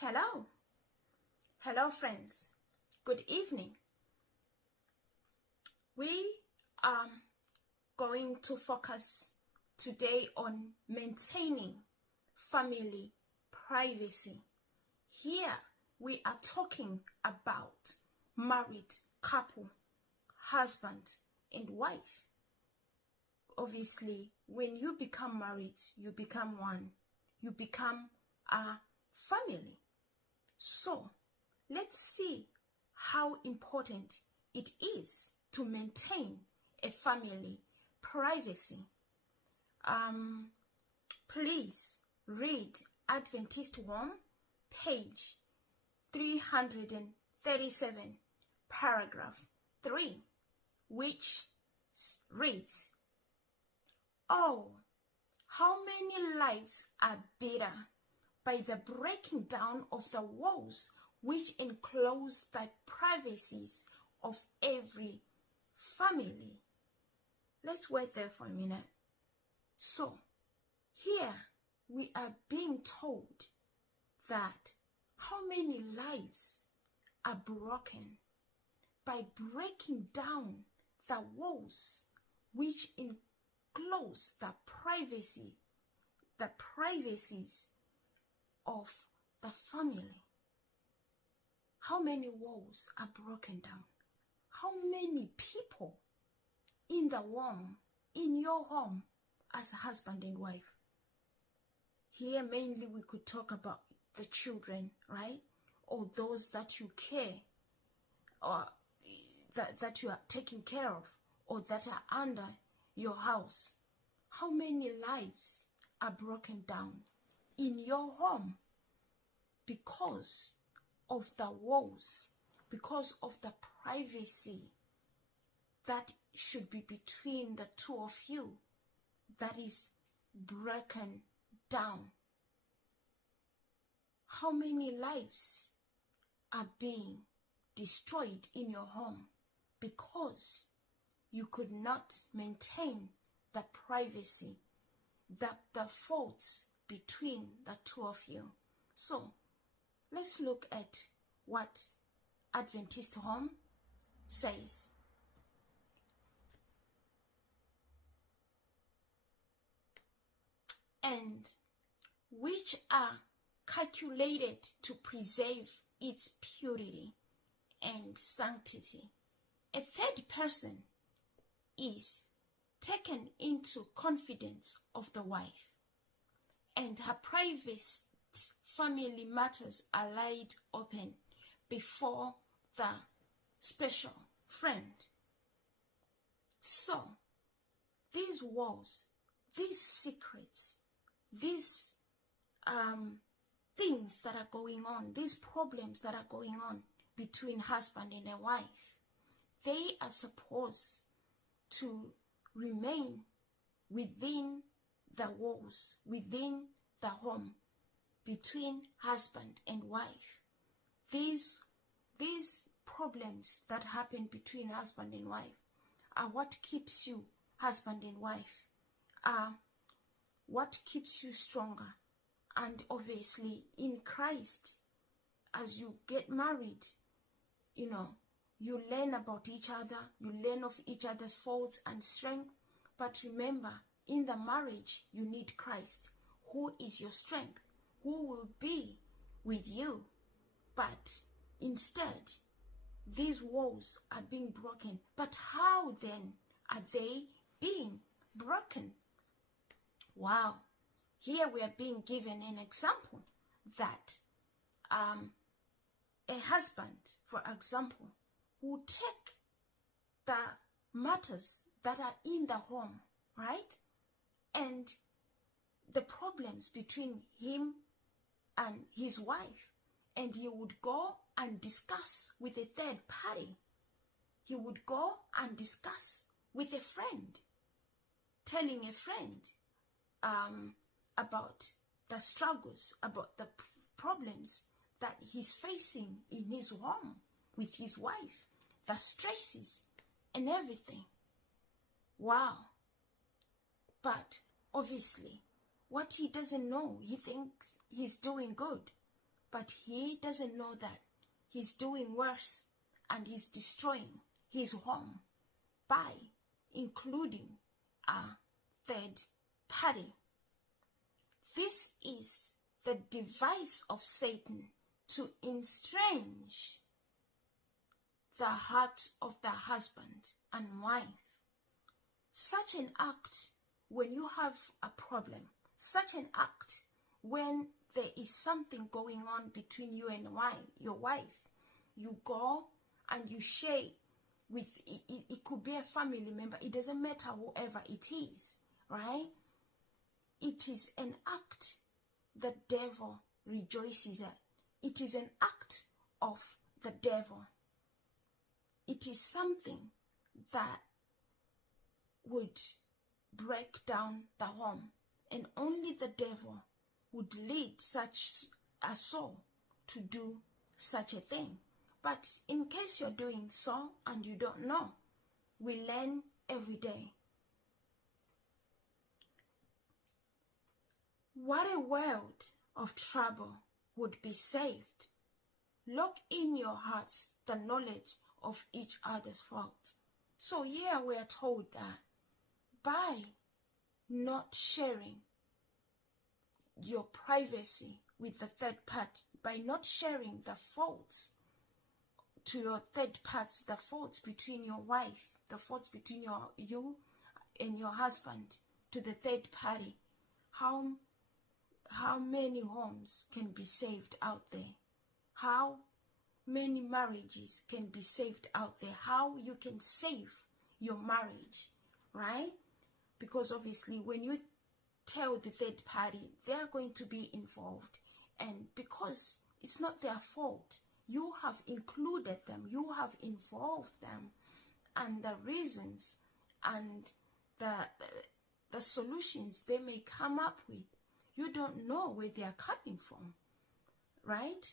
Hello. Hello, friends. Good evening. We are going to focus today on maintaining family privacy. Here we are talking about married couple, husband and wife. Obviously, when you become married, you become one. You become a family. So, let's see how important it is to maintain a family privacy. Please read Adventist Home, page 337, paragraph 3, which reads, "Oh, how many lives are bitter by the breaking down of the walls which enclose the privacies of every family." Let's wait there for a minute. So, here we are being told that how many lives are broken by breaking down the walls which enclose the privacies of the family. How many walls are broken down? How many people in the home, in your home, as a husband and wife? Here mainly we could talk about the children, right? Or those that you care, or that you are taking care of, or that are under your house. How many lives are broken down in your home because of the walls, because of the privacy that should be between the two of you that is broken down? How many lives are being destroyed in your home because you could not maintain the privacy, the faults between the two of you? So let's look at what Adventist Home says. "And which are calculated to preserve its purity and sanctity. A third person is taken into confidence of the wife, and her private family matters are laid open before the special friend." So, these walls, these secrets, these things that are going on, these problems that are going on between husband and a wife, they are supposed to remain within the walls, within the home, between husband and wife. These problems that happen between husband and wife are what keeps you, husband and wife, are what keeps you stronger. And obviously in Christ, as you get married, you learn about each other, you learn of each other's faults and strength. But remember, in the marriage, you need Christ, who is your strength, who will be with you. But instead, these walls are being broken. But how then are they being broken? Wow. Here we are being given an example that a husband, for example, will take the matters that are in the home, right? And the problems between him and his wife, and he would go and discuss with a third party. He would go and discuss with a friend, telling a friend about the struggles, about the problems that he's facing in his home with his wife, the stresses and everything. Wow. But obviously, what he doesn't know, he thinks he's doing good. but he doesn't know that he's doing worse and he's destroying his home by including a third party. This is the device of Satan to estrange the heart of the husband and wife. Such an act, when you have a problem, such an act when there is something going on between you and your wife, you go and you share with, it could be a family member, it doesn't matter whoever it is, right? It is an act the devil rejoices at. It is an act of the devil. It is something that would break down the home, and only the devil would lead such a soul to do such a thing. But in case you're doing so and you don't know, we learn every day. What a world of trouble would be saved. Lock in your hearts the knowledge of each other's faults. So here we are told that by not sharing your privacy with the third party, by not sharing the faults to your third party, the faults between your wife, the faults between you and your husband to the third party, how many homes can be saved out there? How many marriages can be saved out there? How you can save your marriage, right? Because obviously when you tell the third party, they are going to be involved, and because it's not their fault, you have included them, you have involved them, and the reasons and the solutions they may come up with, you don't know where they are coming from, right?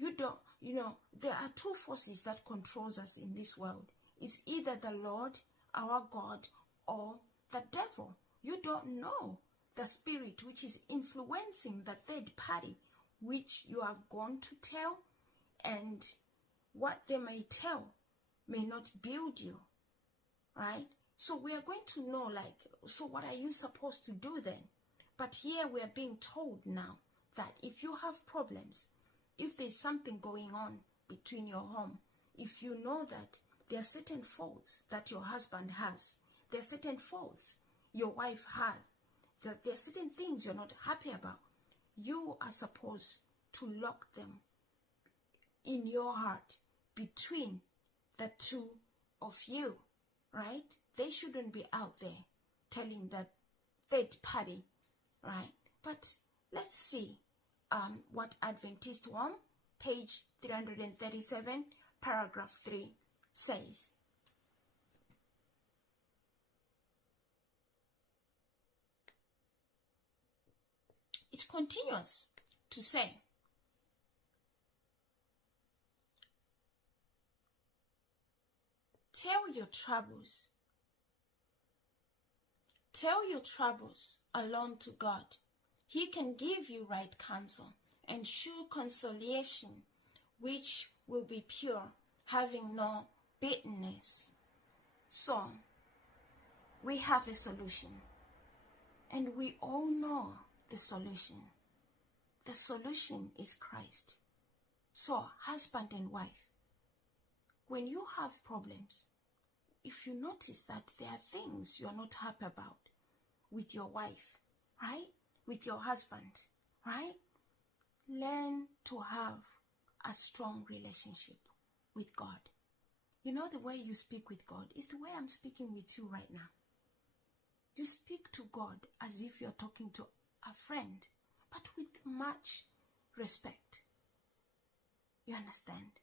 There are two forces that controls us in this world. It's either the Lord, our God, or the devil. You don't know the spirit which is influencing the third party, which you have gone to tell, and what they may tell may not build you, right? So we are going to know, so what are you supposed to do then? But here we are being told now that if you have problems, if there's something going on between your home, if you know that there are certain faults that your husband has, there are certain faults your wife has, that there are certain things you're not happy about, you are supposed to lock them in your heart between the two of you, right? They shouldn't be out there telling that third party, right? But let's see what Adventist Home, page 337, paragraph 3 says. It continues to say, tell your troubles alone to God. He can give you right counsel and sure consolation, which will be pure, having no bitterness. So, we have a solution, and we all know the solution. The solution is Christ. So, husband and wife, when you have problems, if you notice that there are things you are not happy about with your wife, right? With your husband, right? Learn to have a strong relationship with God. You know, the way you speak with God is the way I'm speaking with you right now. You speak to God as if you're talking to a friend, but with much respect. You understand?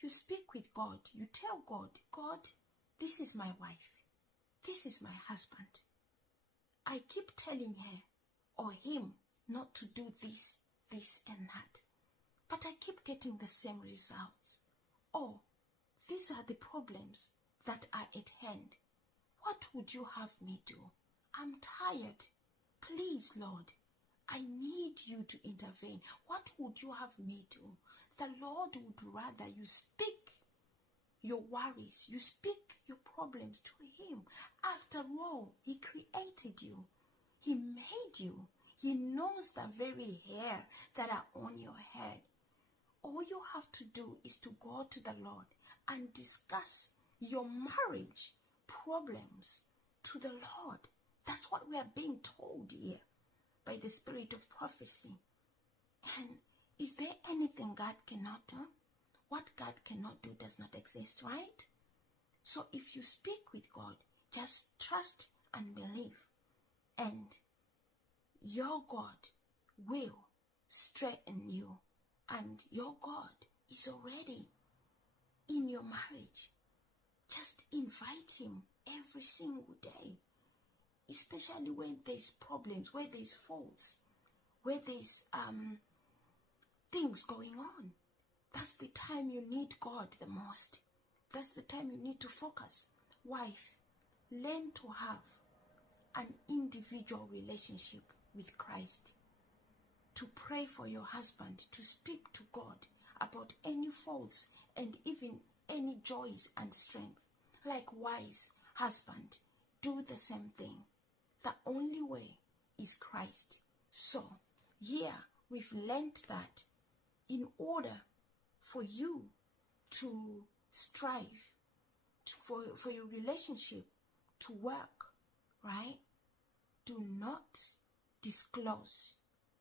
You speak with God. You tell God, God, this is my wife. This is my husband. I keep telling her or him not to do this, this and that, but I keep getting the same results. Oh, these are the problems that are at hand. What would you have me do? I'm tired. Please, Lord, I need you to intervene. What would you have me do? The Lord would rather you speak your worries, you speak your problems to Him. After all, He created you. He made you. He knows the very hair that are on your head. All you have to do is to go to the Lord and discuss your marriage problems to the Lord. That's what we are being told here by the spirit of prophecy. And is there anything God cannot do? What God cannot do does not exist, right? So if you speak with God, just trust and believe, and your God will strengthen you, and your God is already in your marriage. Just invite Him every single day, especially when there's problems, where there's faults, where there's things going on. That's the time you need God the most. That's the time you need to focus. Wife, learn to have an individual relationship with Christ, to pray for your husband, to speak to God about any faults and even any joys and strength. Likewise, husband, do the same thing. The only way is Christ. So, here we've learned that in order for you to strive, for your relationship to work, right? Do not disclose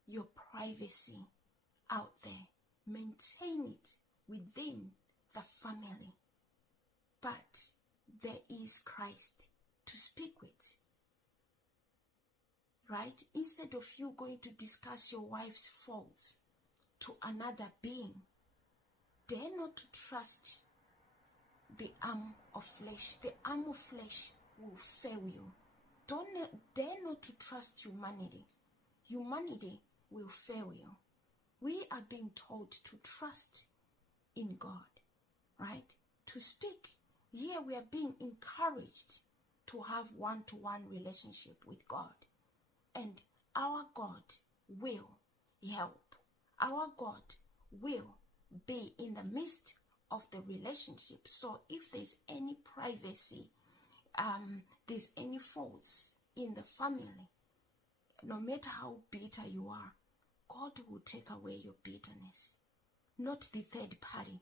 your privacy out there. Maintain it within the family. But there is Christ to speak with, right? Instead of you going to discuss your wife's faults to another being, dare not to trust the arm of flesh. The arm of flesh will fail you. Dare not to trust humanity. Humanity will fail you. We are being told to trust in God, right? To speak. Here we are being encouraged to have one-to-one relationship with God. And our God will help. Our God will be in the midst of the relationship. So if there's any privacy, there's any faults in the family, no matter how bitter you are, God will take away your bitterness. Not the third party,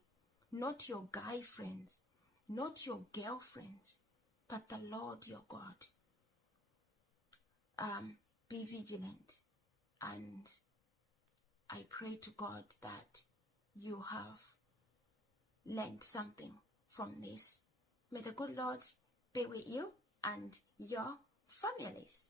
not your guy friends, not your girlfriends, but the Lord your God. Be vigilant, and I pray to God that you have learned something from this. May the good Lord be with you and your families.